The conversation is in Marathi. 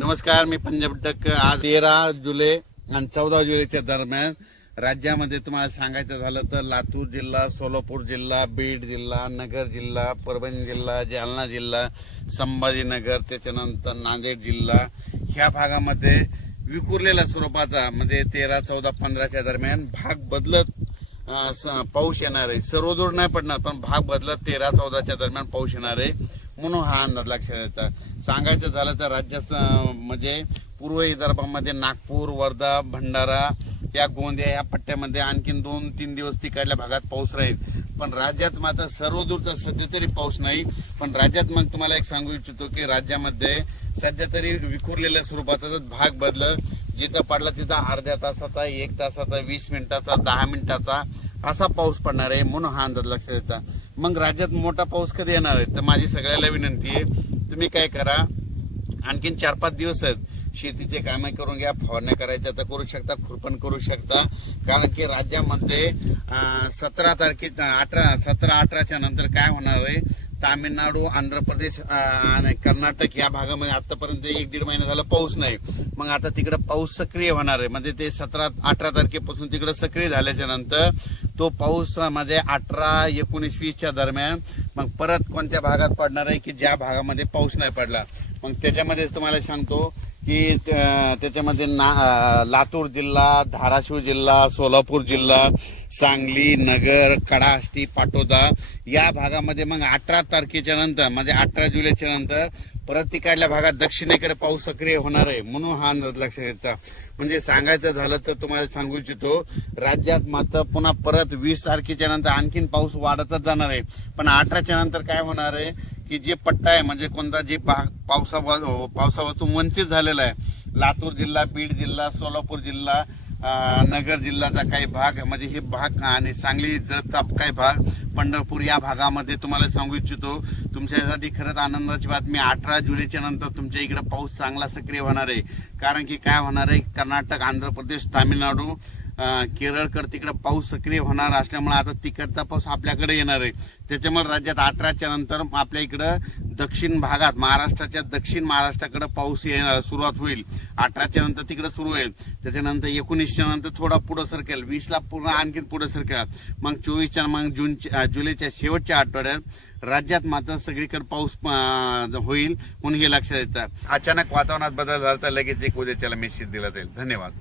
नमस्कार, मी पंजाब टक. आज 13 जुलै आणि 14 जुलैच्या दरम्यान राज्यामध्ये तुम्हाला सांगायचं झालं तर लातूर जिल्हा, सोलापूर जिल्हा, बीड जिल्हा, नगर जिल्हा, परभणी जिल्हा, जालना जिल्हा, संभाजीनगर, त्याच्यानंतर नांदेड जिल्हा ह्या भागामध्ये विखुरलेल्या स्वरूपाचा म्हणजे 13, 14, 15च्या दरम्यान भाग बदलत पाऊस येणार आहे. सर्वदूर नाही पडणार पण भाग बदलत 13, 14च्या दरम्यान पाऊस येणार आहे म्हणून हा अंदाज लक्षात येता. सांगायचं झालं तर राज्यात म्हणजे पूर्व विदर्भामध्ये नागपूर, वर्धा, भंडारा या गोंदिया या पट्ट्यामध्ये आणखीन 2-3 दिवस तिकडल्या भागात पाऊस राहील. पण राज्यात मात्र सर्वदूरचा सध्या तरी पाऊस नाही. पण राज्यात मग तुम्हाला एक सांगू इच्छितो की राज्यामध्ये सध्या तरी विखुरलेल्या स्वरूपाचा भाग बदल जिथं पडला तिथं अर्ध्या तासाचा, 1 तासाचा, 20 मिनिटाचा, 10 मिनिटाचा असा पाऊस पडणार आहे म्हणून हा अंदाज लक्षात येता. मग राज्यात मोठा पाऊस कधी येणार आहे तर माझी सगळ्याला विनंती आहे, तुम्ही काय करा, आणखीन 4-5 दिवस आहेत, शेतीचे कामे करून घ्या, फवारण्या करायच्या तर करू शकता, खुरपण करू शकता. कारण की राज्यामध्ये 17-18च्या नंतर काय होणार आहे, तामिळनाडू, आंध्र प्रदेश आणि कर्नाटक या भागामध्ये आतापर्यंत 1-1.5 महिना झाला पाऊस नाही. मग आता तिकडे पाऊस सक्रिय होणार आहे. म्हणजे ते 17-18 तारखेपासून तिकडे सक्रिय झाल्याच्या नंतर तो पाऊस मध्ये 18, 19, 20च्या दरम्यान मग परत कोणत्या भागात पडणार आहे की ज्या भागामध्ये पाऊस नाही पडला. मग त्याच्यामध्ये तुम्हाला सांगतो की त्याच्यामध्ये लातूर जिल्हा, धाराशिव जिल्हा, सोलापूर जिल्हा, सांगली, नगर, कडाष्टी, पाटोदा या भागामध्ये मग 18 तारखेच्या नंतर म्हणजे 18 जुलैच्या नंतर परत तिकडल्या भागात दक्षिणेकडे पाऊस सक्रिय होणार आहे म्हणून हा अंदाज लक्षात घ्यायचा. म्हणजे सांगायचं झालं तर तुम्हाला सांगू इच्छितो, राज्यात मात्र पुन्हा परत 20 तारखेच्या नंतर आणखीन पाऊस वाढतच जाणार आहे. पण 18च्या नंतर काय होणार आहे की जे पट्टा आहे म्हणजे कोणता जे पावसापासून वंचित झालेला आहे, लातूर जिल्हा, बीड जिल्हा, सोलापूर जिल्हा, नगर जिल्ह्याचा काही भाग म्हणजे हे भाग आणि सांगली जतचा काही भाग, पंढरपूर या भागामध्ये तुम्हाला सांगू इच्छितो तुमच्यासाठी खरंच आनंदाची बातमी, 18 जुलैच्या नंतर तुमच्या इकडे पाऊस चांगला सक्रिय होणार आहे. कारण की काय होणार आहे, कर्नाटक, आंध्र प्रदेश, तामिळनाडू, केरळकडे तिकडे पाऊस सक्रिय होणार असल्यामुळे आता तिकडचा पाऊस आपल्याकडे येणार आहे. त्याच्यामुळे राज्यात 18च्या नंतर आपल्या इकडं दक्षिण भागात महाराष्ट्राच्या दक्षिण महाराष्ट्राकडे पाऊस सुरुवात होईल. 18च्या नंतर तिकडे सुरू होईल. त्याच्यानंतर 19च्या नंतर थोडा पुढे सरकेल, 20ला पूर्ण आणखी पुढे सरकेल. मग 24च्या मग जुलैच्या शेवटच्या आठवड्यात राज्यात मात्र सगळीकडे पाऊस होईल म्हणून हे लक्षात द्यायचं. अचानक वातावरणात बदल झाला तर लगेच एक उद्याच्याला मेसेज दिला जाईल. धन्यवाद.